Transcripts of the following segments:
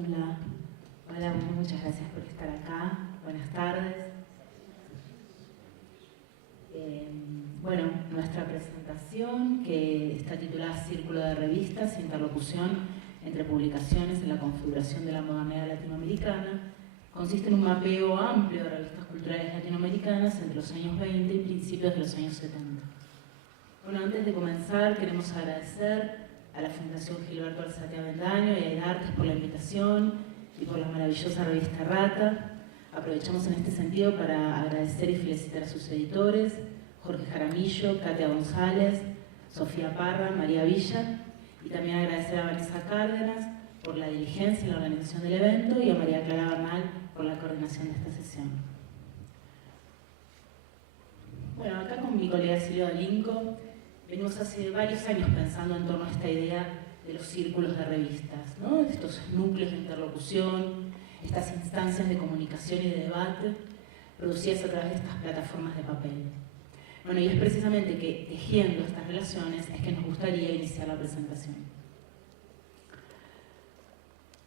Hola, hola, muchas gracias por estar acá. Buenas tardes. Bueno, nuestra presentación, que está titulada Círculo de Revistas, Interlocución entre Publicaciones en la Configuración de la Modernidad Latinoamericana, consiste en un mapeo amplio de revistas culturales latinoamericanas entre los años 20 y principios de los años 70. Bueno, antes de comenzar, queremos agradecer a la Fundación Gilberto Alzate Avendaño y a Idartes por la invitación y por la maravillosa revista Rata. Aprovechamos en este sentido para agradecer y felicitar a sus editores, Jorge Jaramillo, Katia González, Sofía Parra, María Villa, y también agradecer a Vanessa Cárdenas por la diligencia y la organización del evento y a María Clara Bernal por la coordinación de esta sesión. Bueno, acá con mi colega Silvia Dolinco venimos hace varios años pensando en torno a esta idea de los círculos de revistas, ¿no? Estos núcleos de interlocución, estas instancias de comunicación y de debate producidas a través de estas plataformas de papel. Bueno, y es precisamente que tejiendo estas relaciones es que nos gustaría iniciar la presentación.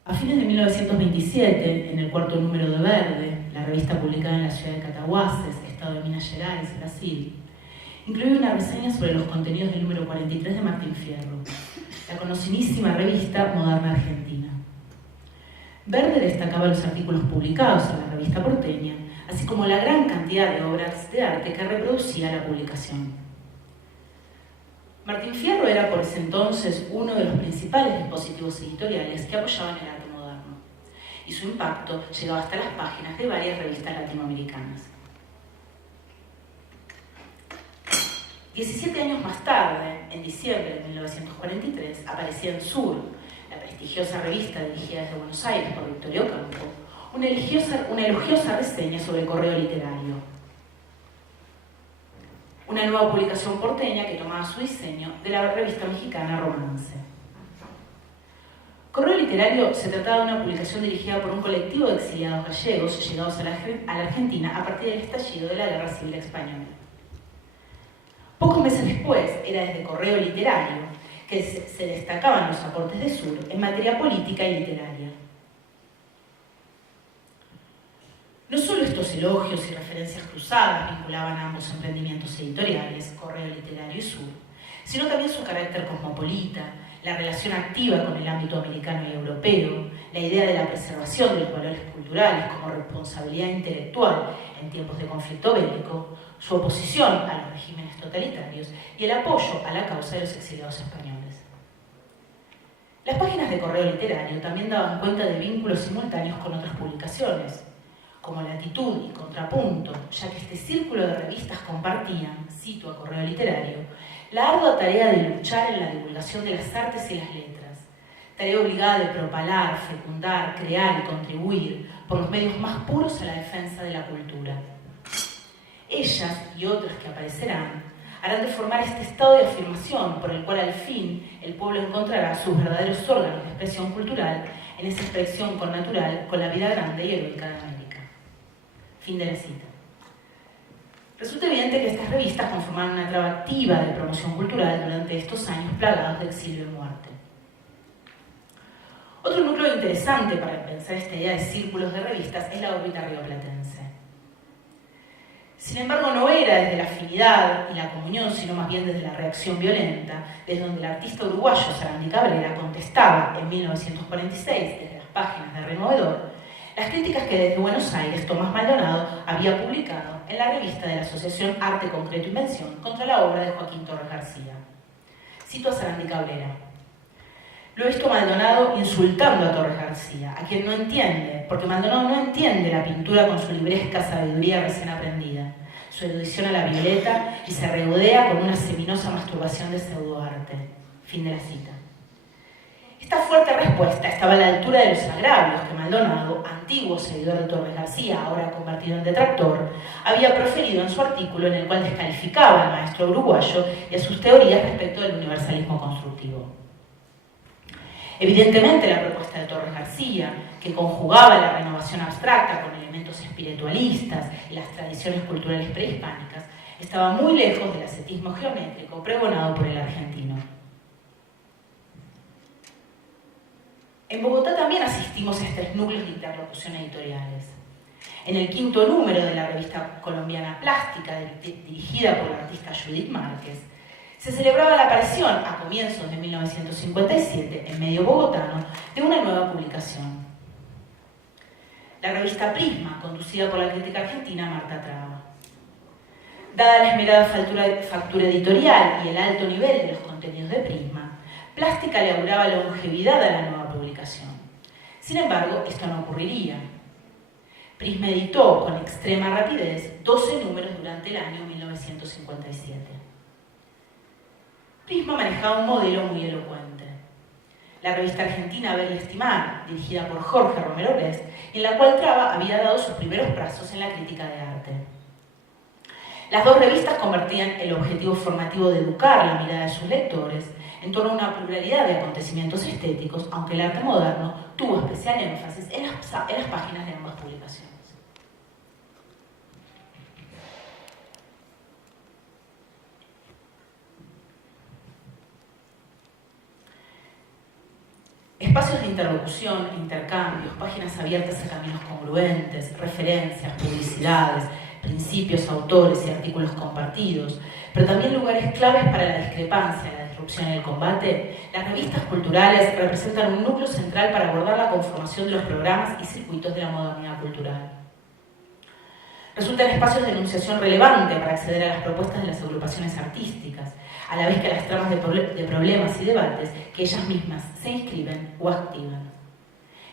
A fines de 1927, en el cuarto número de Verde, la revista publicada en la ciudad de Cataguases, estado de Minas Gerais, Brasil, incluye una reseña sobre los contenidos del número 43 de Martín Fierro, la conocidísima revista Moderna Argentina. Verde destacaba los artículos publicados en la revista porteña, así como la gran cantidad de obras de arte que reproducía la publicación. Martín Fierro era por ese entonces uno de los principales dispositivos editoriales que apoyaban el arte moderno, y su impacto llegaba hasta las páginas de varias revistas latinoamericanas. 17 años más tarde, en diciembre de 1943, aparecía en Sur, la prestigiosa revista dirigida desde Buenos Aires por Victorio Ocampo, una elogiosa reseña sobre Correo Literario. Una nueva publicación porteña que tomaba su diseño de la revista mexicana Romance. Correo Literario se trataba de una publicación dirigida por un colectivo de exiliados gallegos llegados a la Argentina a partir del estallido de la Guerra Civil Española. Pocos meses después, era desde Correo Literario que se destacaban los aportes de Sur en materia política y literaria. No solo estos elogios y referencias cruzadas vinculaban a ambos emprendimientos editoriales, Correo Literario y Sur, sino también su carácter cosmopolita, la relación activa con el ámbito americano y europeo, la idea de la preservación de los valores culturales como responsabilidad intelectual en tiempos de conflicto bélico, su oposición a los regímenes totalitarios y el apoyo a la causa de los exiliados españoles. Las páginas de Correo Literario también daban cuenta de vínculos simultáneos con otras publicaciones, como Latitud y Contrapunto, ya que este círculo de revistas compartían, cito a Correo Literario, la ardua tarea de luchar en la divulgación de las artes y las letras, tarea obligada de propalar, fecundar, crear y contribuir por los medios más puros a la defensa de la cultura. Ellas y otras que aparecerán harán de formar este estado de afirmación por el cual al fin el pueblo encontrará sus verdaderos órganos de expresión cultural en esa expresión connatural con la vida grande y heroica de América. Fin de la cita. Resulta evidente que estas revistas conformaron una traba activa de promoción cultural durante estos años plagados de exilio y muerte. Otro núcleo interesante para pensar esta idea de círculos de revistas es la órbita rioplatense. Sin embargo, no era desde la afinidad y la comunión, sino más bien desde la reacción violenta, desde donde el artista uruguayo Sarandí Cabrera contestaba en 1946, desde las páginas de Removedor, las críticas que desde Buenos Aires Tomás Maldonado había publicado en la revista de la Asociación Arte Concreto Invención contra la obra de Joaquín Torres García. Cito a Sarandí Cabrera. Lo he visto Maldonado insultando a Torres García, a quien no entiende, porque Maldonado no entiende la pintura con su libresca sabiduría recién aprendida, su erudición a la violeta y se regodea con una seminosa masturbación de pseudoarte. Fin de la cita. Esta fuerte respuesta estaba a la altura de los agravios que Maldonado, antiguo seguidor de Torres García, ahora convertido en detractor, había proferido en su artículo en el cual descalificaba al maestro uruguayo y a sus teorías respecto del universalismo constructivo. Evidentemente, la propuesta de Torres García, que conjugaba la renovación abstracta con elementos espiritualistas y las tradiciones culturales prehispánicas, estaba muy lejos del ascetismo geométrico pregonado por el argentino. En Bogotá también asistimos a estos núcleos de interlocución editoriales. En el 5º número de la revista colombiana Plástica, dirigida por la artista Judith Márquez, se celebraba la aparición, a comienzos de 1957, en medio bogotano, de una nueva publicación. La revista Prisma, conducida por la crítica argentina Marta Traba. Dada la esmerada factura editorial y el alto nivel de los contenidos de Prisma, Plástica le auguraba longevidad a la nueva publicación. Sin embargo, esto no ocurriría. Prisma editó con extrema rapidez 12 números durante el año 1957. Prisma manejaba un modelo muy elocuente. La revista argentina Ver y Estimar, dirigida por Jorge Romero Brest, en la cual Traba había dado sus primeros pasos en la crítica de arte. Las dos revistas convertían el objetivo formativo de educar la mirada de sus lectores en torno a una pluralidad de acontecimientos estéticos, aunque el arte moderno tuvo especial énfasis en las páginas de ambas publicaciones. Espacios de interlocución, intercambios, páginas abiertas a caminos congruentes, referencias, publicidades, principios, autores y artículos compartidos, pero también lugares claves para la discrepancia, la disrupción y el combate. Las revistas culturales representan un núcleo central para abordar la conformación de los programas y circuitos de la modernidad cultural. Resultan espacios de enunciación relevante para acceder a las propuestas de las agrupaciones artísticas, a la vez que a las tramas de problemas y debates que ellas mismas se inscriben o activan.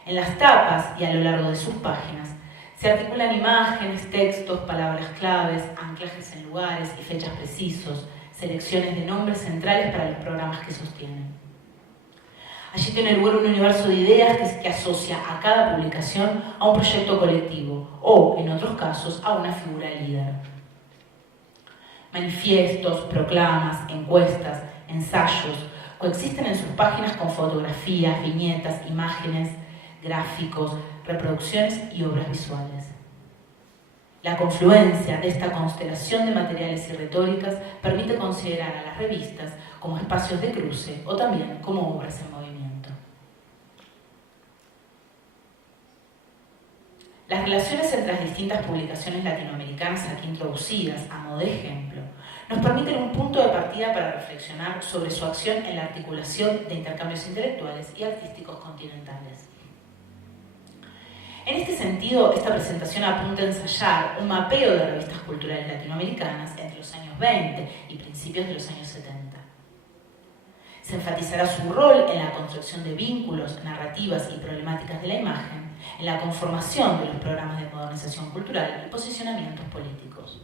En las tapas y a lo largo de sus páginas se articulan imágenes, textos, palabras claves, anclajes en lugares y fechas precisos, selecciones de nombres centrales para los programas que sostienen. Allí tiene lugar un universo de ideas que asocia a cada publicación a un proyecto colectivo o, en otros casos, a una figura líder. Manifiestos, proclamas, encuestas, ensayos coexisten en sus páginas con fotografías, viñetas, imágenes, gráficos, reproducciones y obras visuales. La confluencia de esta constelación de materiales y retóricas permite considerar a las revistas como espacios de cruce o también como obras en movimiento. Las relaciones entre las distintas publicaciones latinoamericanas aquí introducidas, a modo de ejemplo, nos permiten un punto de partida para reflexionar sobre su acción en la articulación de intercambios intelectuales y artísticos continentales. En este sentido, esta presentación apunta a ensayar un mapeo de revistas culturales latinoamericanas entre los años 20 y principios de los años 70. Se enfatizará su rol en la construcción de vínculos, narrativas y problemáticas de la imagen, en la conformación de los programas de modernización cultural y posicionamientos políticos.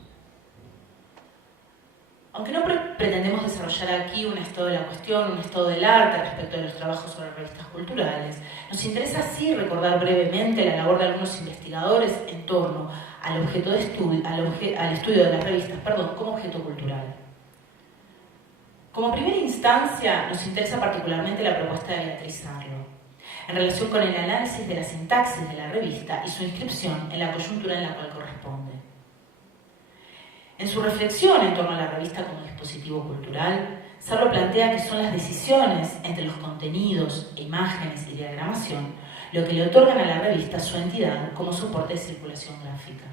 Aunque no pretendemos desarrollar aquí un estado de la cuestión, un estado del arte respecto de los trabajos sobre revistas culturales, nos interesa sí recordar brevemente la labor de algunos investigadores en torno al objeto de estudio, al estudio de las revistas, como objeto cultural. Como primera instancia, nos interesa particularmente la propuesta de Beatriz Arlo, en relación con el análisis de la sintaxis de la revista y su inscripción en la coyuntura en la cual corresponde. En su reflexión en torno a la revista como dispositivo cultural, Sarlo plantea que son las decisiones entre los contenidos, imágenes y diagramación lo que le otorgan a la revista su entidad como soporte de circulación gráfica.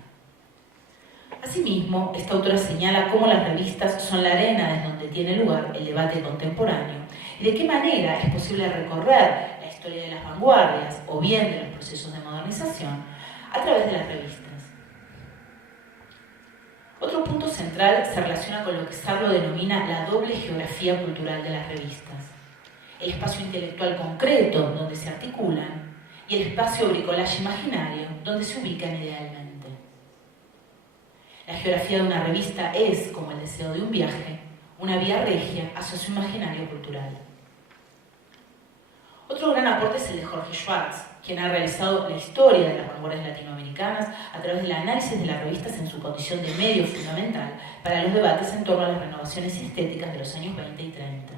Asimismo, esta autora señala cómo las revistas son la arena desde donde tiene lugar el debate contemporáneo y de qué manera es posible recorrer la historia de las vanguardias o bien de los procesos de modernización a través de las revistas. Otro punto central se relaciona con lo que Sarlo denomina la doble geografía cultural de las revistas. El espacio intelectual concreto donde se articulan y el espacio bricolaje imaginario donde se ubican idealmente. La geografía de una revista es, como el deseo de un viaje, una vía regia hacia su imaginario cultural. Otro gran aporte es el de Jorge Schwartz, quien ha realizado la historia de las vanguardias latinoamericanas a través del análisis de las revistas en su condición de medio fundamental para los debates en torno a las renovaciones estéticas de los años 20 y 30.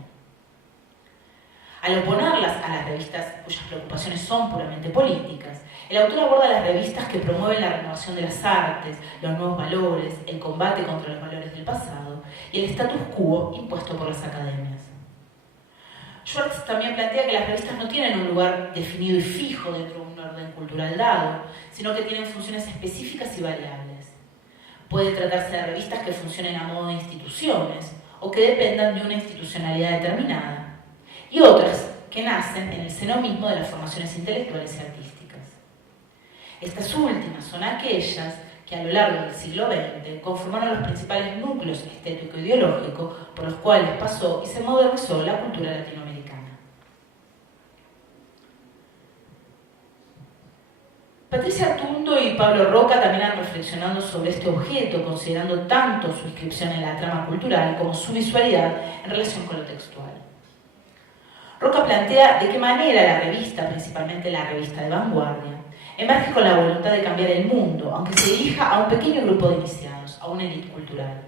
Al oponerlas a las revistas cuyas preocupaciones son puramente políticas, el autor aborda las revistas que promueven la renovación de las artes, los nuevos valores, el combate contra los valores del pasado y el status quo impuesto por las academias. Schwartz también plantea que las revistas no tienen un lugar definido y fijo dentro de un orden cultural dado, sino que tienen funciones específicas y variables. Puede tratarse de revistas que funcionen a modo de instituciones o que dependan de una institucionalidad determinada, y otras que nacen en el seno mismo de las formaciones intelectuales y artísticas. Estas últimas son aquellas que a lo largo del siglo XX conformaron los principales núcleos estético-ideológicos por los cuales pasó y se modernizó la cultura latinoamericana. Patricia Artundo y Pablo Roca también han reflexionado sobre este objeto, considerando tanto su inscripción en la trama cultural como su visualidad en relación con lo textual. Roca plantea de qué manera la revista, principalmente la revista de vanguardia, emerge con la voluntad de cambiar el mundo, aunque se dirija a un pequeño grupo de iniciados, a una élite cultural.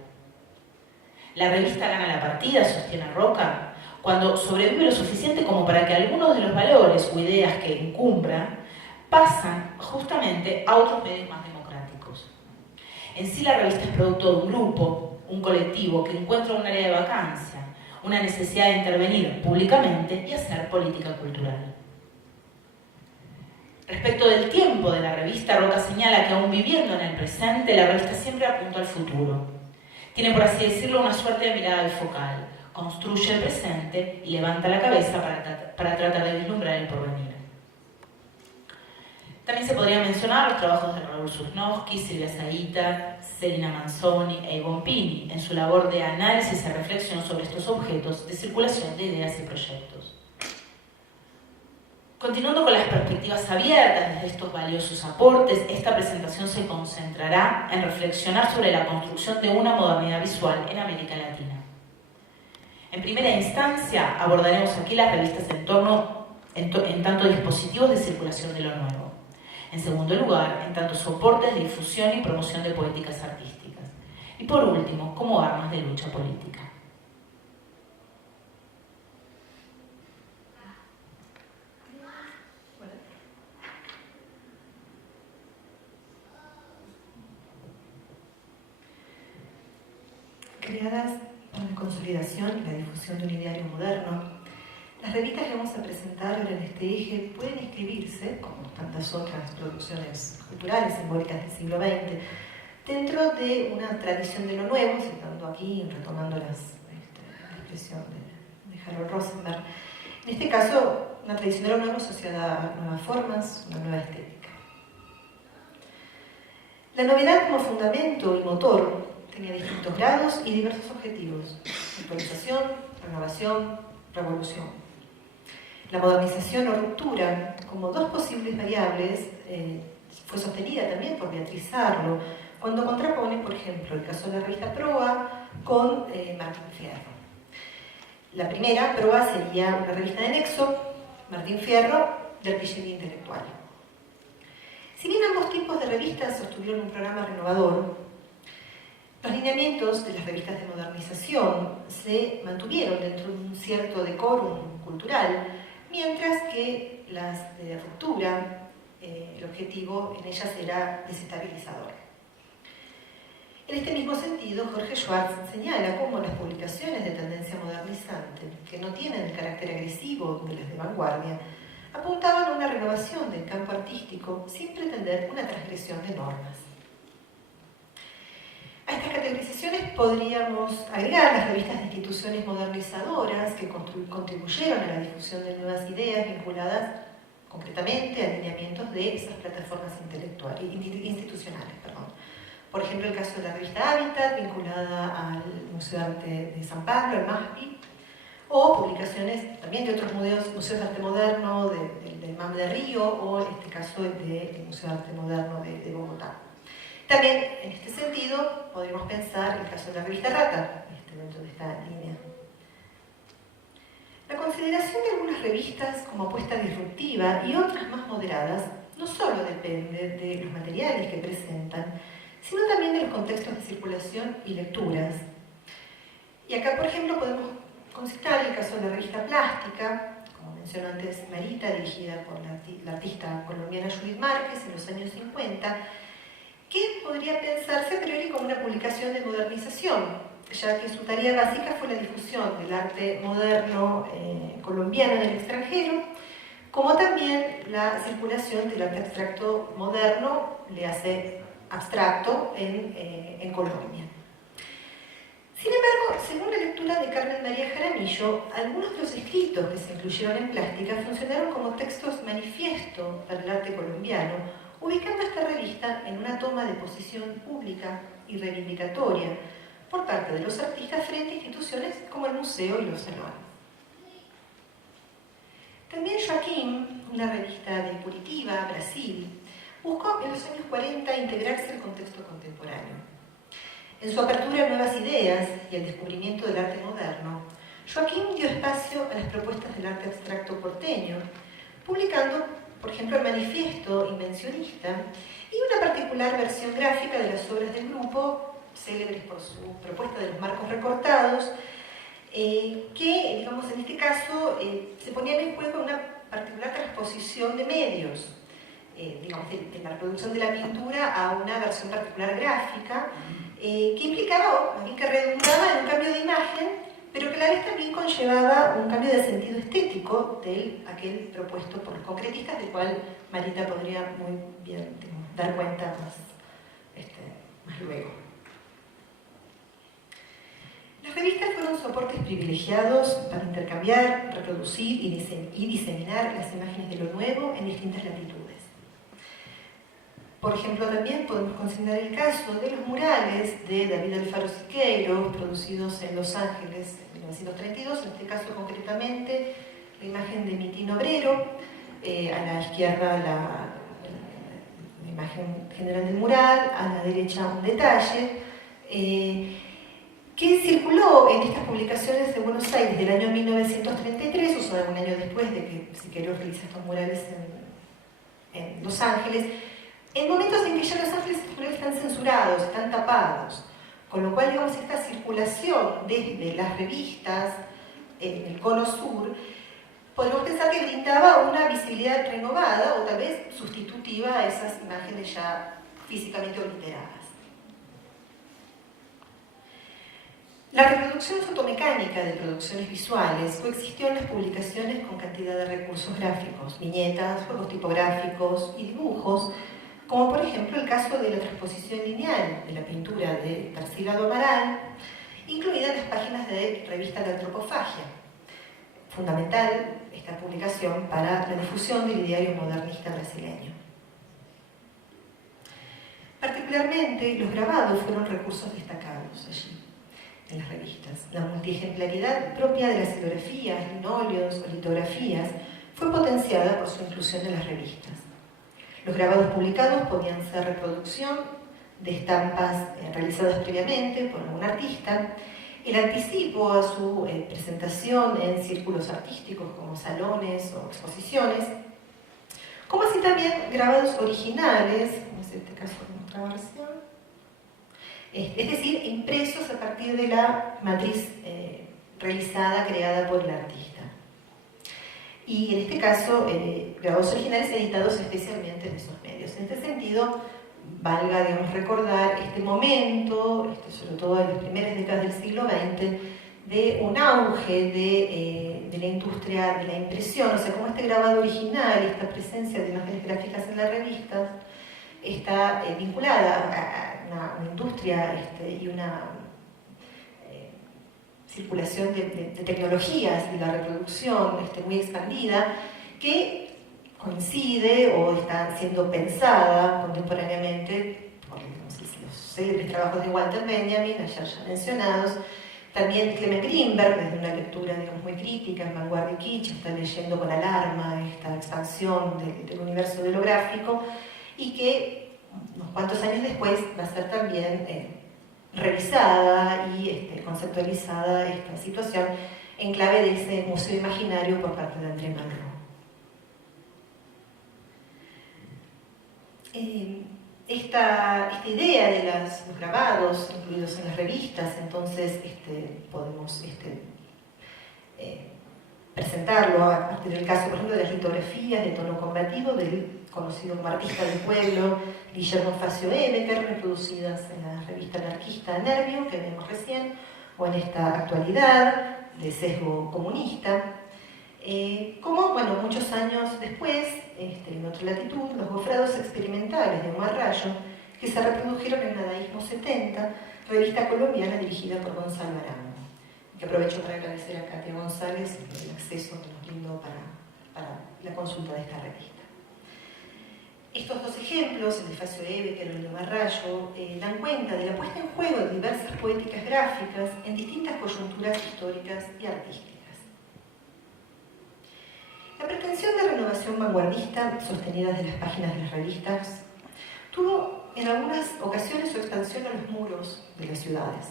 La revista gana la partida, sostiene Roca, cuando sobrevive lo suficiente como para que algunos de los valores o ideas que encumbra pasan justamente a otros medios más democráticos. En sí la revista es producto de un grupo, un colectivo que encuentra un área de vacancia, una necesidad de intervenir públicamente y hacer política cultural. Respecto del tiempo de la revista, Roca señala que aún viviendo en el presente, la revista siempre apunta al futuro. Tiene, por así decirlo, una suerte de mirada bifocal. Construye el presente y levanta la cabeza para tratar de vislumbrar el porvenir. También se podrían mencionar los trabajos de Raúl Sosnowski, Silvia Zaita, Celina Manzoni e Ivonne Pini en su labor de análisis y reflexión sobre estos objetos de circulación de ideas y proyectos. Continuando con las perspectivas abiertas desde estos valiosos aportes, esta presentación se concentrará en reflexionar sobre la construcción de una modernidad visual en América Latina. En primera instancia, abordaremos aquí las revistas en tanto dispositivos de circulación de lo nuevo. En segundo lugar, en tanto soportes de difusión y promoción de poéticas artísticas. Y por último, como armas de lucha política. Creadas para la consolidación y la difusión de un ideario moderno, las revistas que vamos a presentar ahora en este eje pueden escribirse, como tantas otras producciones culturales simbólicas del siglo XX, dentro de una tradición de lo nuevo, citando aquí, retomando la expresión de Harold Rosenberg. En este caso, una tradición de lo nuevo asociada a nuevas formas, una nueva estética. La novedad como fundamento y motor tenía distintos grados y diversos objetivos: actualización, renovación, revolución. La modernización o ruptura, como dos posibles variables, fue sostenida también por Beatriz Arlo, cuando contrapone, por ejemplo, el caso de la revista Proa con Martín Fierro. La primera, Proa, sería una revista de nexo, Martín Fierro, de artillería intelectual. Si bien ambos tipos de revistas sostuvieron un programa renovador, los lineamientos de las revistas de modernización se mantuvieron dentro de un cierto decorum cultural, mientras que las de ruptura, el objetivo en ellas era desestabilizador. En este mismo sentido, Jorge Schwartz señala cómo las publicaciones de tendencia modernizante, que no tienen el carácter agresivo de las de vanguardia, apuntaban a una renovación del campo artístico sin pretender una transgresión de normas. A estas categorizaciones podríamos agregar las revistas de instituciones modernizadoras que contribuyeron a la difusión de nuevas ideas vinculadas concretamente a lineamientos de esas plataformas institucionales. Por ejemplo, el caso de la revista Hábitat, vinculada al Museo de Arte de San Pablo, el MASPI, o publicaciones también de otros museos de arte moderno, del MAM de Río, o en este caso del Museo de Arte Moderno de Bogotá. También, en este sentido, podríamos pensar el caso de la revista Rata, dentro de esta línea. La consideración de algunas revistas como apuesta disruptiva y otras más moderadas no solo depende de los materiales que presentan, sino también de los contextos de circulación y lecturas. Y acá, por ejemplo, podemos concitar el caso de la revista Plástica, como mencionó antes Marita, dirigida por la artista colombiana Judith Márquez en los años 50, que podría pensarse a priori como una publicación de modernización, ya que su tarea básica fue la difusión del arte moderno colombiano en el extranjero, como también la circulación del arte abstracto moderno, le hace abstracto, en Colombia. Sin embargo, según la lectura de Carmen María Jaramillo, algunos de los escritos que se incluyeron en Plástica funcionaron como textos manifiesto para el arte colombiano, ubicando esta revista en una toma de posición pública y reivindicatoria por parte de los artistas frente a instituciones como el museo y los salones. También Joaquim, una revista de Curitiba, Brasil, buscó en los años 40 integrarse al contexto contemporáneo. En su apertura a nuevas ideas y al descubrimiento del arte moderno, Joaquim dio espacio a las propuestas del arte abstracto porteño, publicando, por ejemplo, el Manifiesto Invencionista y una particular versión gráfica de las obras del grupo, célebres por su propuesta de los marcos recortados, que, digamos, en este caso, se ponían en juego una particular transposición de medios, digamos, de la reproducción de la pintura a una versión particular gráfica, que implicaba, más bien que redundaba en un cambio de imagen, pero que a la vez también conllevaba un cambio de sentido estético de aquel propuesto por los concretistas, del cual Marita podría muy bien, digamos, dar cuenta más luego. Las revistas fueron soportes privilegiados para intercambiar, reproducir y diseminar las imágenes de lo nuevo en distintas latitudes. Por ejemplo, también podemos consignar el caso de los murales de David Alfaro Siqueiros, producidos en Los Ángeles en 1932, en este caso concretamente la imagen de Mitín Obrero, a la izquierda la imagen general del mural, a la derecha un detalle, que circuló en estas publicaciones de Buenos Aires del año 1933, o sea, un año después de que Siqueiros realiza estos murales en Los Ángeles, en momentos en que ya Los Ángeles están censurados, están tapados, con lo cual, digamos, esta circulación desde las revistas en el cono sur, podemos pensar que brindaba una visibilidad renovada o tal vez sustitutiva a esas imágenes ya físicamente obliteradas. La reproducción fotomecánica de producciones visuales coexistió en las publicaciones con cantidad de recursos gráficos, viñetas, juegos tipográficos y dibujos, como por ejemplo el caso de la transposición lineal de la pintura de Tarsila Amaral, incluida en las páginas de Revista de Antropofagia. Fundamental esta publicación para la difusión del ideario modernista brasileño. Particularmente, los grabados fueron recursos destacados allí, en las revistas. La multiejemplaridad propia de las silografías, linóleos o litografías fue potenciada por su inclusión en las revistas. Los grabados publicados podían ser reproducción de estampas realizadas previamente por algún artista, el anticipo a su presentación en círculos artísticos como salones o exposiciones, como así también grabados originales, como es este caso de otra versión, es decir, impresos a partir de la matriz realizada, creada por el artista. Y en este caso, grabados originales editados especialmente en esos medios. En este sentido, valga, digamos, recordar este momento, sobre todo en las primeras décadas del siglo XX, de un auge de la industria de la impresión, o sea, como este grabado original, esta presencia de imágenes gráficas en las revistas, está vinculada a una industria y una circulación de tecnologías de la reproducción muy expandida, que coincide o está siendo pensada contemporáneamente por los célebres trabajos de Walter Benjamin, ayer ya mencionados, también Clement Greenberg, desde una lectura, digamos, muy crítica en Vanguardia y Kitsch, está leyendo con alarma esta expansión del universo de lo gráfico, y que unos cuantos años después va a ser también revisada y conceptualizada esta situación en clave de ese museo imaginario por parte de André Malraux. Esta idea de los grabados incluidos en las revistas, entonces podemos presentarlo a partir del caso, por ejemplo, de las litografías de tono combativo del conocido como artista del pueblo Guillermo Facio Ebecker, reproducidas en la revista anarquista Nervio, que vimos recién, o en esta actualidad de sesgo comunista, como, bueno, muchos años después, en otra latitud, los gofrados experimentales de Omar Rayo, que se reprodujeron en Dadaísmo 70, revista colombiana dirigida por Gonzalo Arango, que aprovecho para agradecer a Katia González el acceso que nos brindó para la consulta de esta revista. Estos dos ejemplos, el de Facio Ebecker y el de Omar Rayo, dan cuenta de la puesta en juego de diversas poéticas gráficas en distintas coyunturas históricas y artísticas. La pretensión de renovación vanguardista, sostenida desde las páginas de las revistas, tuvo en algunas ocasiones su expansión a los muros de las ciudades.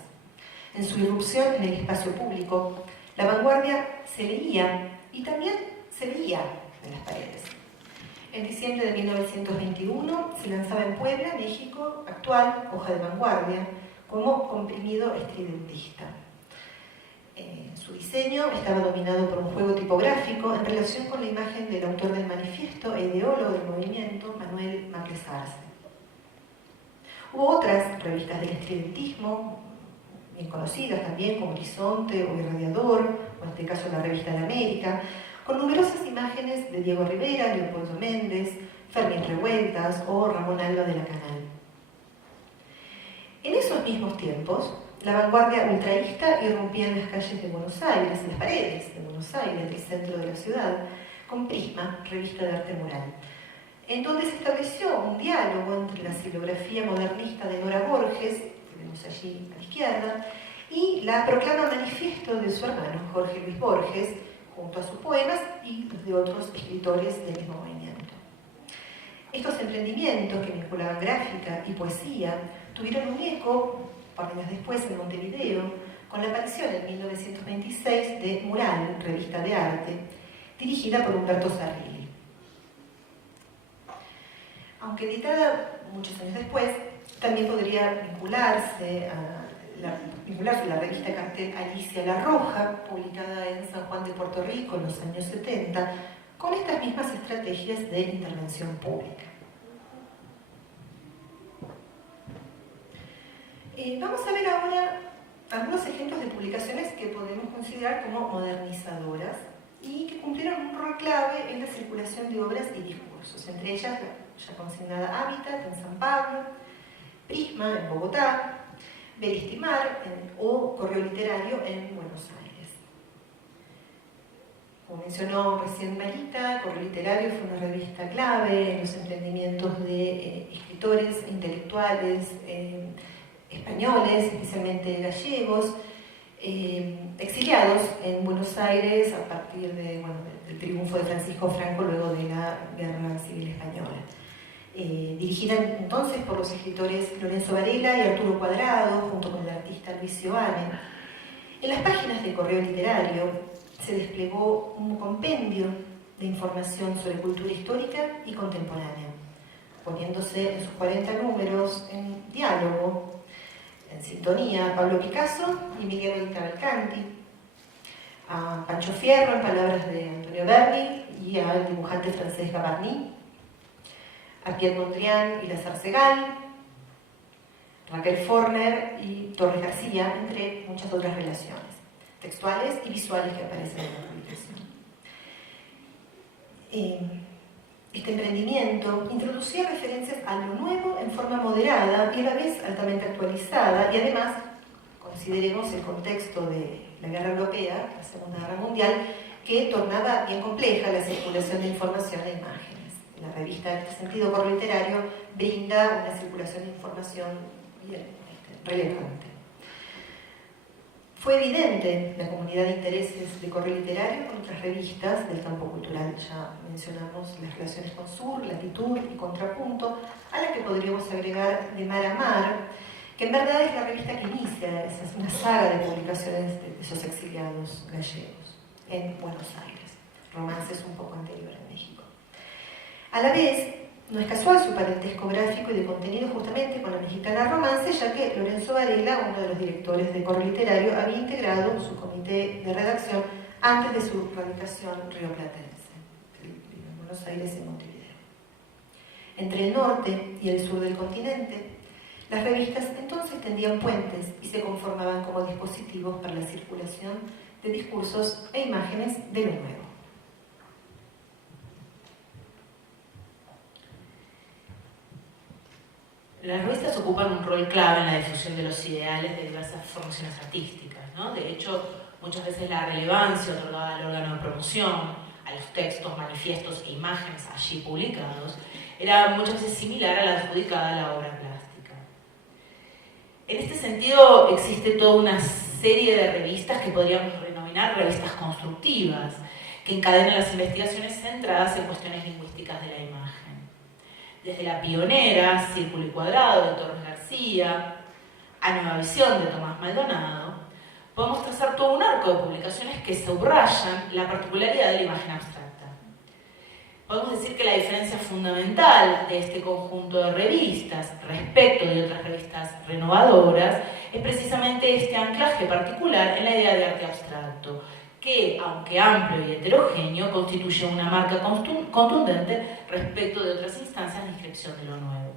En su irrupción en el espacio público, la vanguardia se leía y también se veía en las paredes. En diciembre de 1921 se lanzaba en Puebla, México, Actual, Hoja de Vanguardia, como comprimido estridentista. Su diseño estaba dominado por un juego tipográfico en relación con la imagen del autor del manifiesto e ideólogo del movimiento, Manuel Maclés Arce. Hubo otras revistas del estridentismo, bien conocidas también, como Horizonte o Irradiador, o en este caso la Revista de América, con numerosas imágenes de Diego Rivera, Leopoldo Méndez, Fermín Revueltas o Ramón Alba de la Canal. En esos mismos tiempos, la vanguardia ultraísta irrumpía en las calles de Buenos Aires, en las paredes de Buenos Aires, del centro de la ciudad, con Prisma, revista de arte mural, en donde se estableció un diálogo entre la silografía modernista de Nora Borges, que vemos allí a la izquierda, y la proclama manifiesto de su hermano, Jorge Luis Borges, junto a sus poemas y de otros escritores del mismo movimiento. Estos emprendimientos que vinculaban gráfica y poesía tuvieron un eco, par de años después en Montevideo, con la aparición en 1926 de Mural, revista de arte, dirigida por Humberto Zarrilli. Aunque editada muchos años después, también podría vincularse a la revista cartel Alicia La Roja, publicada en San Juan de Puerto Rico en los años 70, con estas mismas estrategias de intervención pública. Vamos a ver ahora algunos ejemplos de publicaciones que podemos considerar como modernizadoras y que cumplieron un rol clave en la circulación de obras y discursos, entre ellas la ya consignada Hábitat en San Pablo, Prisma en Bogotá, Beristimar o Correo Literario en Buenos Aires. Como mencionó recién Marita, Correo Literario fue una revista clave en los emprendimientos de escritores intelectuales españoles, especialmente gallegos, exiliados en Buenos Aires a partir del triunfo de Francisco Franco luego de la Guerra Civil Española. Dirigida entonces por los escritores Lorenzo Varela y Arturo Cuadrado, junto con el artista Luis Giovanni. En las páginas de Correo Literario se desplegó un compendio de información sobre cultura histórica y contemporánea, poniéndose en sus 40 números en diálogo, en sintonía, a Pablo Picasso y Miguel Cavalcanti, a Pancho Fierro en palabras de Antonio Berni y al dibujante francés Gavarni, a Pierre Mondrian y Lazar Segal, Raquel Forner y Torres García, entre muchas otras relaciones textuales y visuales que aparecen en la publicación. Este emprendimiento introducía referencias a lo nuevo en forma moderada y a la vez altamente actualizada, y además consideremos el contexto de la Guerra Europea, la Segunda Guerra Mundial, que tornaba bien compleja la circulación de información e imágenes. La revista, en este sentido, Correo Literario brinda una circulación de información bien relevante. Fue evidente la comunidad de intereses de Correo Literario con otras revistas del campo cultural. Ya mencionamos las relaciones con Sur, Latitud y Contrapunto, a la que podríamos agregar De Mar a Mar, que en verdad es la revista que inicia, es una saga de publicaciones de esos exiliados gallegos en Buenos Aires. Romances un poco anterior en México. A la vez, no es casual su parentesco gráfico y de contenido justamente con la mexicana Romance, ya que Lorenzo Varela, uno de los directores de Correo Literario, había integrado su comité de redacción antes de su radicación rioplatense, en Buenos Aires y Montevideo. Entre el norte y el sur del continente, Las revistas entonces tendían puentes y se conformaban como dispositivos para la circulación de discursos e imágenes de lo nuevo. Las revistas ocupan un rol clave en la difusión de los ideales de diversas formaciones artísticas, ¿no? De hecho, muchas veces la relevancia otorgada al órgano de promoción, a los textos, manifiestos e imágenes allí publicados, era muchas veces similar a la adjudicada a la obra plástica. En este sentido, existe toda una serie de revistas que podríamos denominar revistas constructivas, que encadenan las investigaciones centradas en cuestiones lingüísticas de la imagen. Desde la pionera, Círculo y Cuadrado, de Torres García, a Nueva Visión, de Tomás Maldonado, podemos trazar todo un arco de publicaciones que subrayan la particularidad de la imagen abstracta. Podemos decir que la diferencia fundamental de este conjunto de revistas respecto de otras revistas renovadoras es precisamente este anclaje particular en la idea de arte abstracto, que, aunque amplio y heterogéneo, constituye una marca contundente respecto de otras instancias de inscripción de lo nuevo.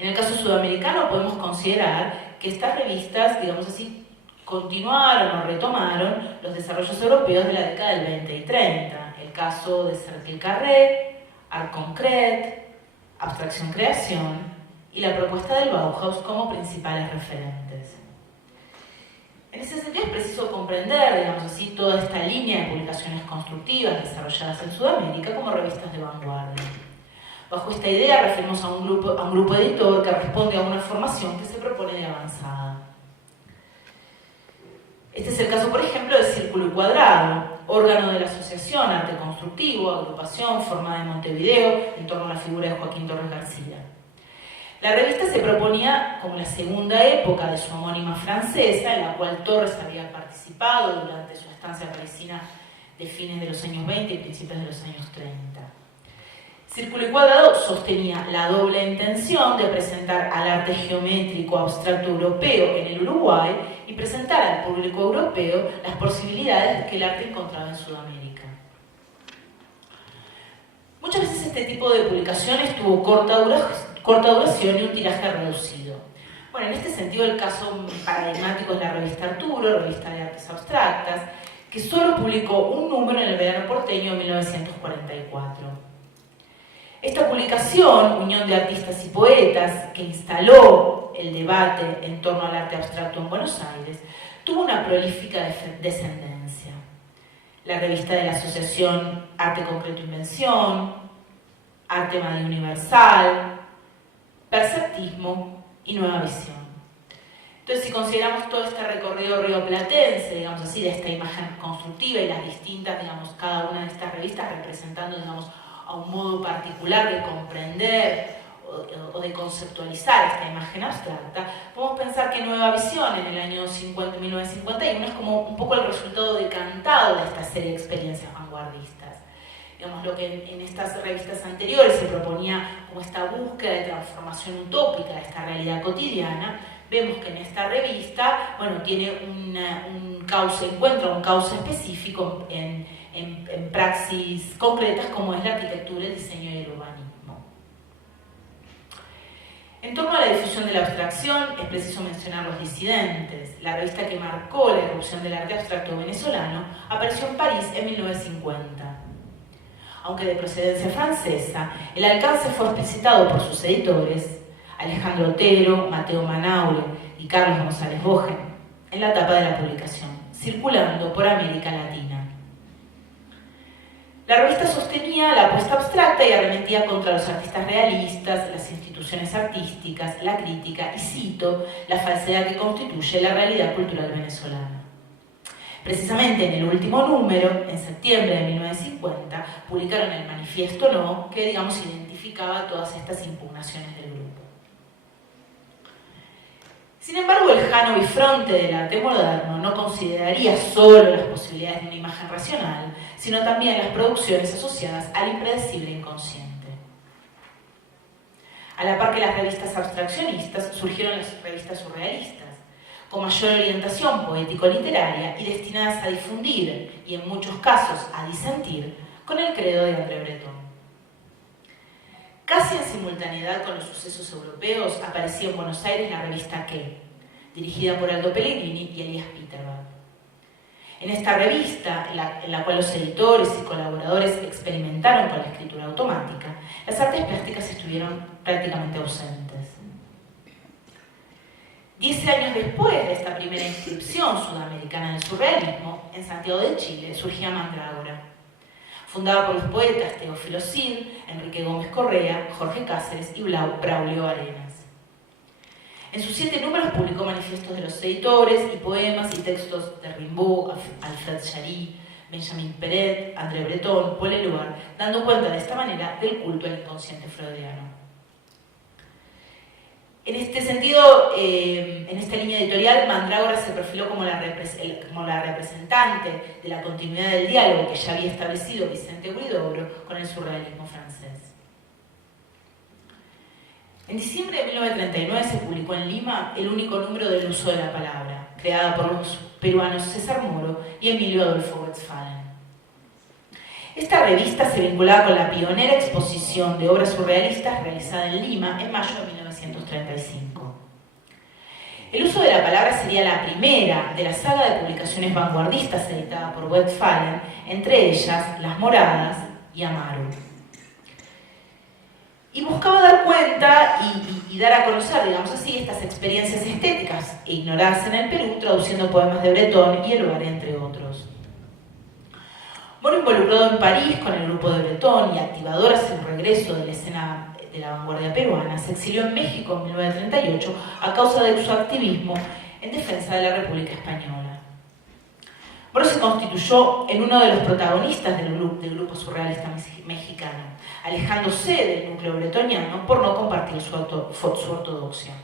En el caso sudamericano podemos considerar que estas revistas, digamos así, continuaron o retomaron los desarrollos europeos de la década del 20 y 30. El caso de Cercle Carré, Art Concret, Abstracción Creación y la propuesta del Bauhaus como principales referentes. En ese sentido es preciso comprender, digamos así, toda esta línea de publicaciones constructivas desarrolladas en Sudamérica como revistas de vanguardia. Bajo esta idea referimos a un grupo editor que responde a una formación que se propone de avanzada. Este es el caso, por ejemplo, de Círculo y Cuadrado, órgano de la Asociación Arte Constructivo, agrupación formada en Montevideo en torno a la figura de Joaquín Torres García. La revista se proponía como la segunda época de su homónima francesa, en la cual Torres había participado durante su estancia parisina de fines de los años 20 y principios de los años 30. Círculo y Cuadrado sostenía la doble intención de presentar al arte geométrico abstracto europeo en el Uruguay y presentar al público europeo las posibilidades que el arte encontraba en Sudamérica. Muchas veces este tipo de publicaciones tuvo corta duración y un tiraje reducido. Bueno, en este sentido el caso paradigmático es la revista Arturo, revista de artes abstractas, que solo publicó un número en el verano porteño de 1944. Esta publicación, Unión de Artistas y Poetas, que instaló el debate en torno al arte abstracto en Buenos Aires, tuvo una prolífica descendencia. La revista de la Asociación Arte Concreto Invención, Arte Madrid Universal, Perceptismo y Nueva Visión. Entonces, si consideramos todo este recorrido rioplatense, digamos así, de esta imagen constructiva y las distintas, digamos, cada una de estas revistas representando, digamos, a un modo particular de comprender o de conceptualizar esta imagen abstracta, podemos pensar que Nueva Visión en el año 1951 es como un poco el resultado decantado de esta serie de experiencias vanguardistas. Digamos, lo que en estas revistas anteriores se proponía como esta búsqueda de transformación utópica de esta realidad cotidiana, vemos que en esta revista, bueno, tiene encuentra un cauce específico en praxis concretas como es la arquitectura, el diseño y el urbanismo. En torno a la difusión de la abstracción, es preciso mencionar Los Disidentes. La revista que marcó la irrupción del arte abstracto venezolano apareció en París en 1950. Aunque de procedencia francesa, el alcance fue explicitado por sus editores, Alejandro Otero, Mateo Manaure y Carlos González Bogen, en la tapa de la publicación, circulando por América Latina. La revista sostenía la apuesta abstracta y arremetía contra los artistas realistas, las instituciones artísticas, la crítica y, cito, la falsedad que constituye la realidad cultural venezolana. Precisamente en el último número, en septiembre de 1950, publicaron el Manifiesto No, que, digamos, identificaba todas estas impugnaciones del grupo. Sin embargo, el Jano bifronte del arte moderno no consideraría solo las posibilidades de una imagen racional, sino también las producciones asociadas al impredecible inconsciente. A la par que las revistas abstraccionistas, surgieron las revistas surrealistas, con mayor orientación poético-literaria y destinadas a difundir, y en muchos casos a disentir, con el credo de André Breton. Casi en simultaneidad con los sucesos europeos, aparecía en Buenos Aires la revista ¿Qué?, dirigida por Aldo Pellegrini y Elías Peterberg. En esta revista, en la cual los editores y colaboradores experimentaron con la escritura automática, las artes plásticas estuvieron prácticamente ausentes. 10 años después de esta primera inscripción sudamericana del surrealismo, en Santiago de Chile surgía Mandrágora, fundada por los poetas Teófilo Cid, Enrique Gómez Correa, Jorge Cáceres y Braulio Arenas. En sus 7 números publicó manifiestos de los editores y poemas y textos de Rimbaud, Alfred Jarry, Benjamin Peret, André Breton, Paul Eluard, dando cuenta de esta manera del culto al inconsciente freudiano. En este sentido, en esta línea editorial, Mandrágora se perfiló como la representante de la continuidad del diálogo que ya había establecido Vicente Huidobro con el surrealismo francés. En diciembre de 1939 se publicó en Lima el único número del uso de la palabra, creada por los peruanos César Moro y Emilio Adolfo Westphalen. Esta revista se vinculaba con la pionera exposición de obras surrealistas realizada en Lima en mayo de 1935. El uso de la palabra sería la primera de la saga de publicaciones vanguardistas editada por Westphalen, entre ellas Las Moradas y Amaro. Y buscaba dar cuenta y dar a conocer, digamos así, estas experiencias estéticas ignoradas en el Perú, traduciendo poemas de Breton y Eluard, entre otros. Moro, involucrado en París con el grupo de Breton y activador hacia un regreso de la escena de la vanguardia peruana, se exilió en México en 1938 a causa de su activismo en defensa de la República Española. Moro se constituyó en uno de los protagonistas del grupo surrealista mexicano, alejándose del núcleo bretoniano por no compartir su ortodoxia.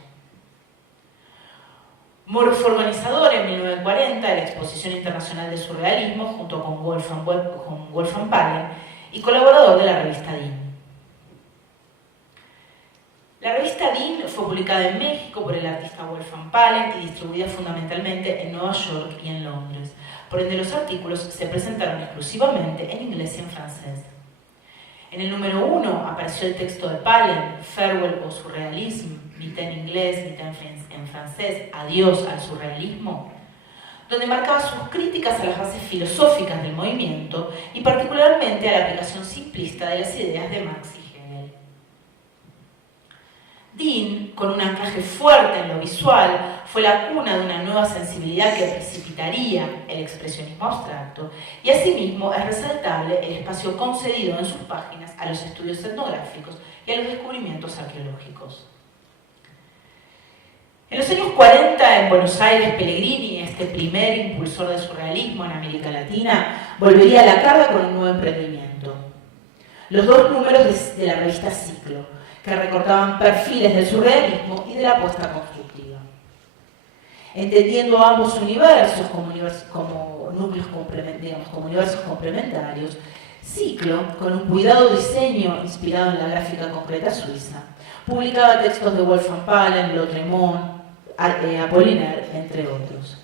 Moro fue organizador en 1940 de la Exposición Internacional de Surrealismo junto con Wolfgang Palen y colaborador de la revista DIN. La revista DIN fue publicada en México por el artista Wolfgang Palen y distribuida fundamentalmente en Nueva York y en Londres. Por ende, los artículos se presentaron exclusivamente en inglés y en francés. En el número 1 apareció el texto de Palen, Farewell au surrealisme, mitad en inglés, mitad en francés, Adiós al surrealismo, donde marcaba sus críticas a las bases filosóficas del movimiento y particularmente a la aplicación simplista de las ideas de Marx y Hegel. DIN, con un anclaje fuerte en lo visual, fue la cuna de una nueva sensibilidad que precipitaría el expresionismo abstracto, y asimismo es resaltable el espacio concedido en sus páginas a los estudios etnográficos y a los descubrimientos arqueológicos. En los años 40, en Buenos Aires, Pellegrini, este primer impulsor del surrealismo en América Latina, volvería a la carga con un nuevo emprendimiento. Los 2 números de la revista Ciclo, que recortaban perfiles del surrealismo y de la apuesta constructiva. Entendiendo ambos universos como núcleos como universos complementarios, Ciclo, con un cuidado diseño inspirado en la gráfica concreta suiza, publicaba textos de Wolfgang Palen, Lautréamont, Apollinaire, entre otros.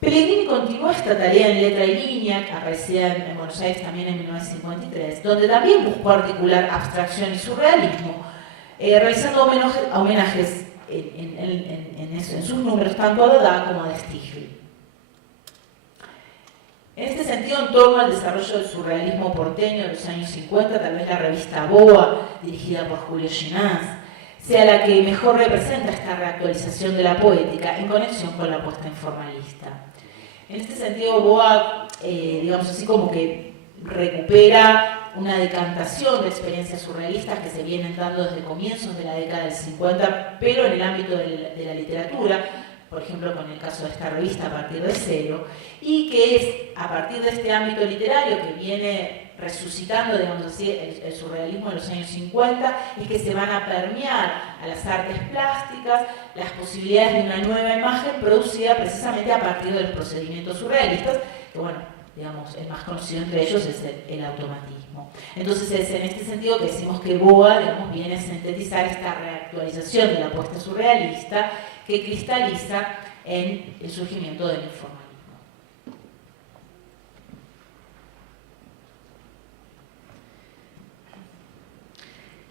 Pellegrini continuó esta tarea en Letra y Línea, que aparecía en Buenos Aires también en 1953, donde también buscó articular abstracción y surrealismo, realizando homenajes en sus números tanto a Dada como a Stigl. En este sentido, en torno al desarrollo del surrealismo porteño de los años 50, tal vez la revista Boa, dirigida por Julio Ginás, sea la que mejor representa esta reactualización de la poética en conexión con la apuesta informalista. En este sentido, Boa, digamos así, como que recupera una decantación de experiencias surrealistas que se vienen dando desde comienzos de la década del 50, pero en el ámbito de la literatura, por ejemplo, con el caso de esta revista A partir de cero, y que es a partir de este ámbito literario que viene resucitando, digamos así, el surrealismo de los años 50, es que se van a permear a las artes plásticas las posibilidades de una nueva imagen producida precisamente a partir de los procedimientos surrealistas, que bueno, digamos, el más conocido entre ellos es el automatismo. Entonces es en este sentido que decimos que Boa, digamos, viene a sintetizar esta reactualización de la apuesta surrealista que cristaliza en el surgimiento del informalismo.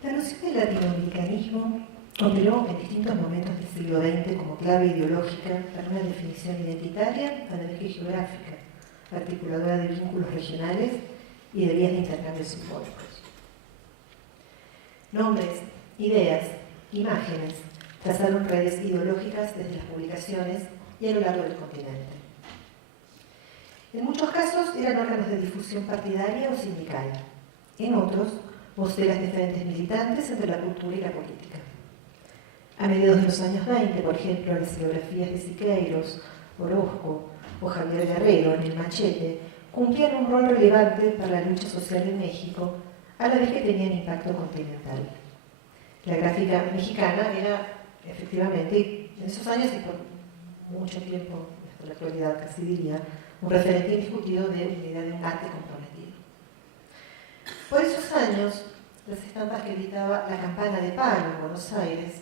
La noción del latinoamericanismo operó en distintos momentos del siglo XX como clave ideológica para una definición identitaria a la vez que geográfica, articuladora de vínculos regionales y de vías de intercambio simbólicos. Nombres, ideas, imágenes trazaron redes ideológicas desde las publicaciones y a lo largo del continente. En muchos casos eran órganos de difusión partidaria o sindical, en otros, voceras de frentes militantes entre la cultura y la política. A mediados de los años 20, por ejemplo, las biografías de Siqueiros, Orozco o Javier Guerrero en El Machete cumplían un rol relevante para la lucha social en México, a la vez que tenían impacto continental. La gráfica mexicana era, efectivamente, en esos años y por mucho tiempo, hasta la actualidad casi diría, un referente indiscutido de unidad de un arte comprometido. Por esos años, las estampas que editaba La Campana de Palo en Buenos Aires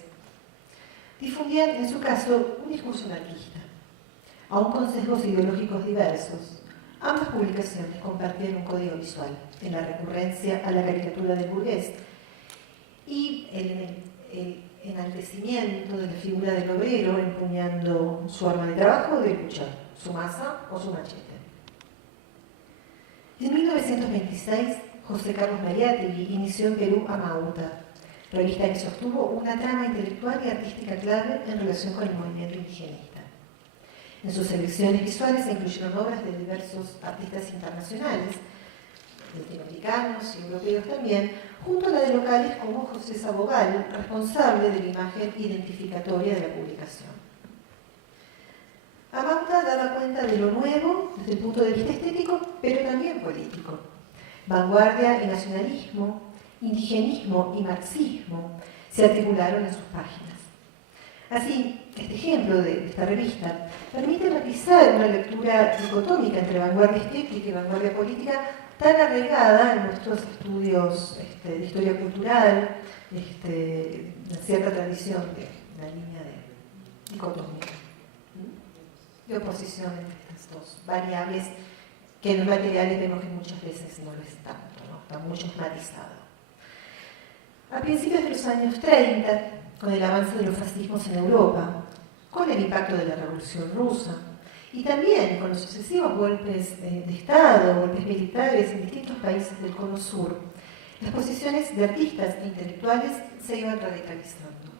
difundían, en su caso, un discurso anarquista, aún con sesgos ideológicos diversos. Ambas publicaciones compartían un código visual, en la recurrencia a la caricatura del burgués y el enaltecimiento de la figura del obrero empuñando su arma de trabajo o de lucha, su maza o su machete. En 1926, José Carlos Mariátegui inició en Perú Amauta, revista que sostuvo una trama intelectual y artística clave en relación con el movimiento indigenista. En sus selecciones visuales se incluyeron obras de diversos artistas internacionales, latinoamericanos y europeos también, junto a la de locales como José Sabogal, responsable de la imagen identificatoria de la publicación. Amauta daba cuenta de lo nuevo desde el punto de vista estético, pero también político. Vanguardia y nacionalismo, indigenismo y marxismo se articularon en sus páginas. Así, este ejemplo de esta revista permite realizar una lectura dicotómica entre vanguardia estética y vanguardia política tan arraigada en nuestros estudios de historia cultural, una cierta tradición de una línea de dicotomía, de oposición entre estas dos variables que en los materiales vemos que muchas veces no lo es tanto, ¿no? Está mucho matizado. A principios de los años 30, con el avance de los fascismos en Europa, con el impacto de la Revolución Rusa y también con los sucesivos golpes de Estado, golpes militares en distintos países del Cono Sur, las posiciones de artistas e intelectuales se iban radicalizando.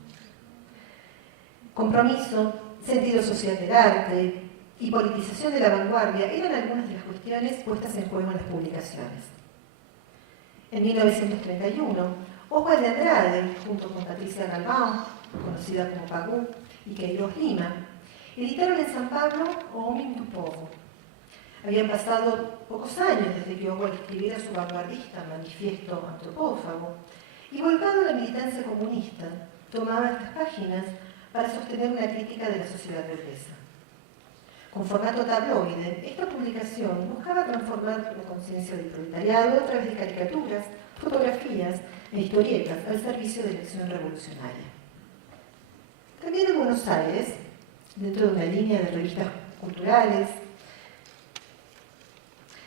Compromiso, sentido social del arte y politización de la vanguardia eran algunas de las cuestiones puestas en juego en las publicaciones. En 1931, Oswald de Andrade, junto con Patricia Galván, conocida como Pagú, y Queiroz Lima, editaron en San Pablo Homem do Povo. Habían pasado pocos años desde que Oswald escribiera su vanguardista manifiesto antropófago, y volcado a la militancia comunista, tomaba estas páginas para sostener una crítica de la sociedad burguesa. Con formato tabloide, esta publicación buscaba transformar la conciencia del proletariado a través de caricaturas, fotografías e historietas al servicio de la acción revolucionaria. También en Buenos Aires, dentro de una línea de revistas culturales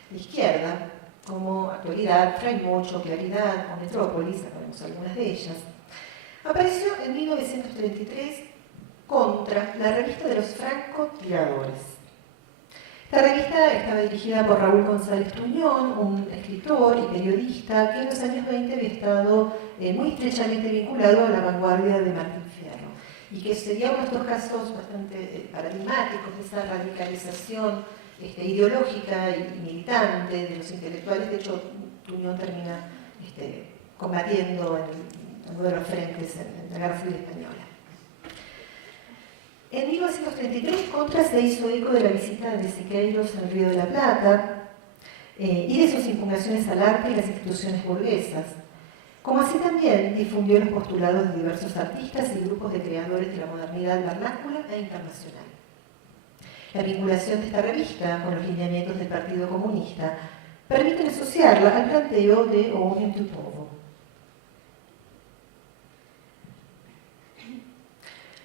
de izquierda, como Actualidad, Fray Mocho, Claridad o Metrópolis, sabemos algunas de ellas, apareció en 1933 Contra, la revista de los francotiradores. Esta revista estaba dirigida por Raúl González Tuñón, un escritor y periodista que en los años 20 había estado muy estrechamente vinculado a la vanguardia de Martín Fierro, y que sería uno de estos casos bastante paradigmáticos de esa radicalización ideológica y militante de los intelectuales. De hecho, Tuñón termina combatiendo en uno de los frentes en la Guerra Civil Española. En 1933, Contra se hizo eco de la visita de Siqueiros al Río de la Plata y de sus impugnaciones al arte y las instituciones burguesas, como así también difundió los postulados de diversos artistas y grupos de creadores de la modernidad vernácula e internacional. La vinculación de esta revista con los lineamientos del Partido Comunista permite asociarla al planteo de Homem do Povo.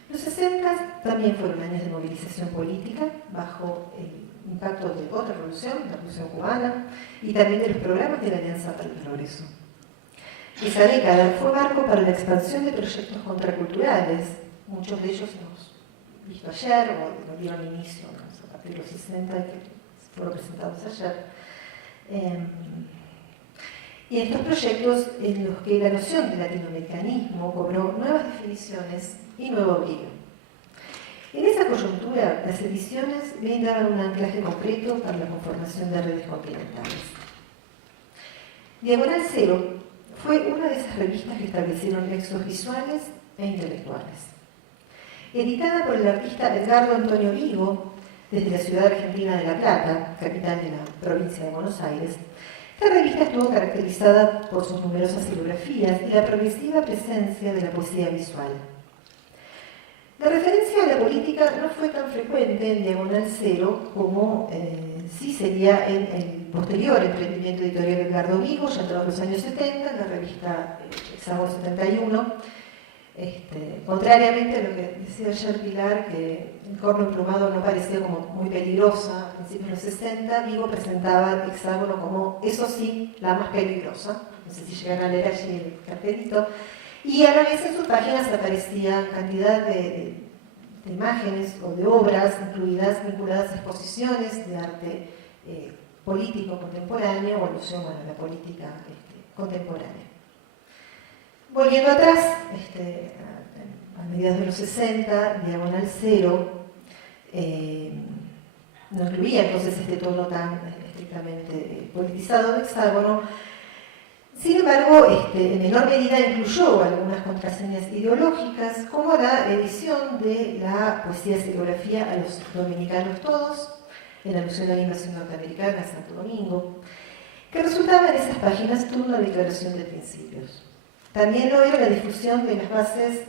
Los 60 también fueron años de movilización política bajo el impacto de otra revolución, la Revolución Cubana, y también de los programas de la Alianza para el Progreso. Esa década fue marco para la expansión de proyectos contraculturales, muchos de ellos hemos visto ayer o no dieron inicio a partir de los 60 que fueron presentados ayer. Y estos proyectos en los que la noción de latinoamericanismo cobró nuevas definiciones y nuevo brillo. En esa coyuntura, las ediciones brindaban un anclaje concreto para la conformación de redes continentales. Diagonal Cero fue una de esas revistas que establecieron nexos visuales e intelectuales. Editada por el artista Edgardo Antonio Vigo, desde la ciudad argentina de La Plata, capital de la provincia de Buenos Aires, esta revista estuvo caracterizada por sus numerosas silografías y la progresiva presencia de la poesía visual. La referencia a la política no fue tan frecuente en Diagonal Cero como sí sería en el posterior emprendimiento editorial de Edgardo Vigo, ya en los años 70, en la revista Hexágono 71. Contrariamente a lo que decía ayer Pilar, que el corno emplumado no parecía como muy peligrosa a principios de los 60, Vigo presentaba el Hexágono como, eso sí, la más peligrosa. No sé si llegan a leer allí el cartelito. Y a la vez en sus páginas aparecía cantidad de imágenes o de obras incluidas, vinculadas a exposiciones de arte político contemporáneo o alusión a la política contemporánea. Volviendo atrás, a mediados de los 60, Diagonal Cero no incluía entonces este tono tan estrictamente politizado de Hexágono. Sin embargo, en menor medida incluyó algunas contraseñas ideológicas, como la edición de la poesía silografía a los dominicanos todos, en alusión a la invasión norteamericana a Santo Domingo, que resultaba en esas páginas toda una declaración de principios. También lo era la difusión de las bases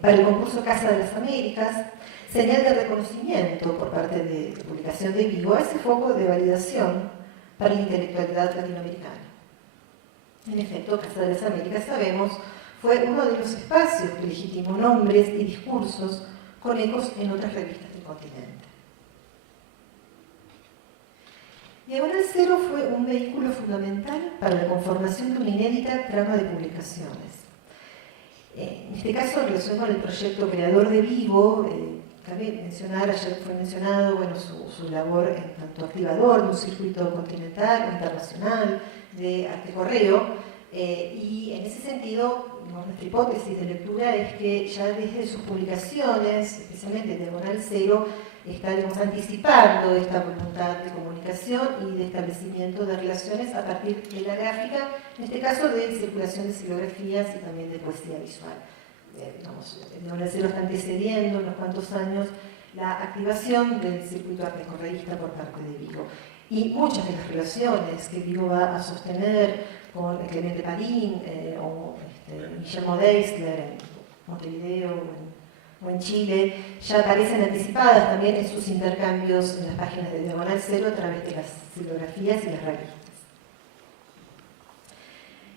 para el concurso Casa de las Américas, señal de reconocimiento por parte de la publicación de Vigo a ese foco de validación para la intelectualidad latinoamericana. En efecto, Casa de las Américas, sabemos, fue uno de los espacios que legitimó nombres y discursos con ecos en otras revistas del continente. Diagonal Cero fue un vehículo fundamental para la conformación de una inédita trama de publicaciones. En este caso, en relación con el proyecto creador de Vigo, cabe mencionar, ayer fue mencionado, su labor en tanto activador de un circuito continental o internacional de arte correo, y en ese sentido, nuestra hipótesis de lectura es que ya desde sus publicaciones, especialmente Diagonal Cero, está anticipando esta voluntad de comunicación y de establecimiento de relaciones a partir de la gráfica, en este caso de circulación de silografías y también de poesía visual. Diagonal Cero está antecediendo unos cuantos años la activación del circuito arte correísta por parte de Vigo. Y muchas de las relaciones que Vigo va a sostener con Clemente Parín o Guillermo Deisler en Montevideo o en Chile, ya aparecen anticipadas también en sus intercambios en las páginas de Diagonal Cero a través de las silografías y las revistas.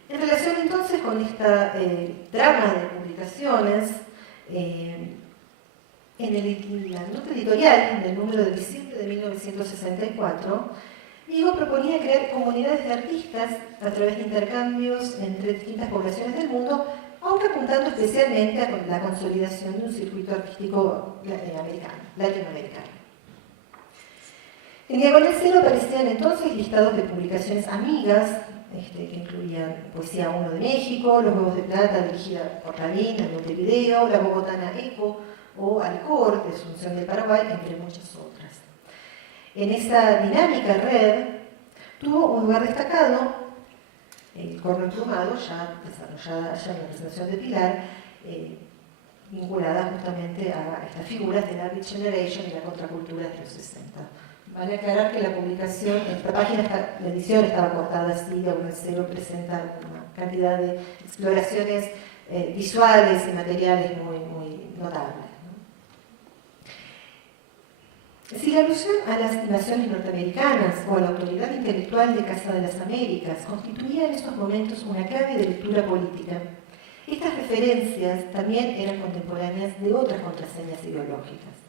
En relación entonces con esta trama de publicaciones, en la nota editorial del número de diciembre de 1964, Vigo proponía crear comunidades de artistas a través de intercambios entre distintas poblaciones del mundo, aunque apuntando especialmente a la consolidación de un circuito artístico latinoamericano. En Diagonal Cero aparecían entonces listados de publicaciones amigas, que incluían Poesía 1 de México, Los Huevos de Plata, dirigida por Lavín en Montevideo, La Bogotana Eco o Alcor, de Asunción del Paraguay, entre muchas otras. En esa dinámica red tuvo un lugar destacado el corno emplumado, ya desarrollada ya en la presentación de Pilar, vinculada justamente a estas figuras de la Beat Generation y la contracultura de los 60. Vale aclarar que la publicación, esta página, la edición estaba cortada así, Diagonal Cero presenta una cantidad de exploraciones visuales y materiales muy notables. Si la alusión a las naciones norteamericanas o a la autoridad intelectual de Casa de las Américas constituía en estos momentos una clave de lectura política, estas referencias también eran contemporáneas de otras contraseñas ideológicas.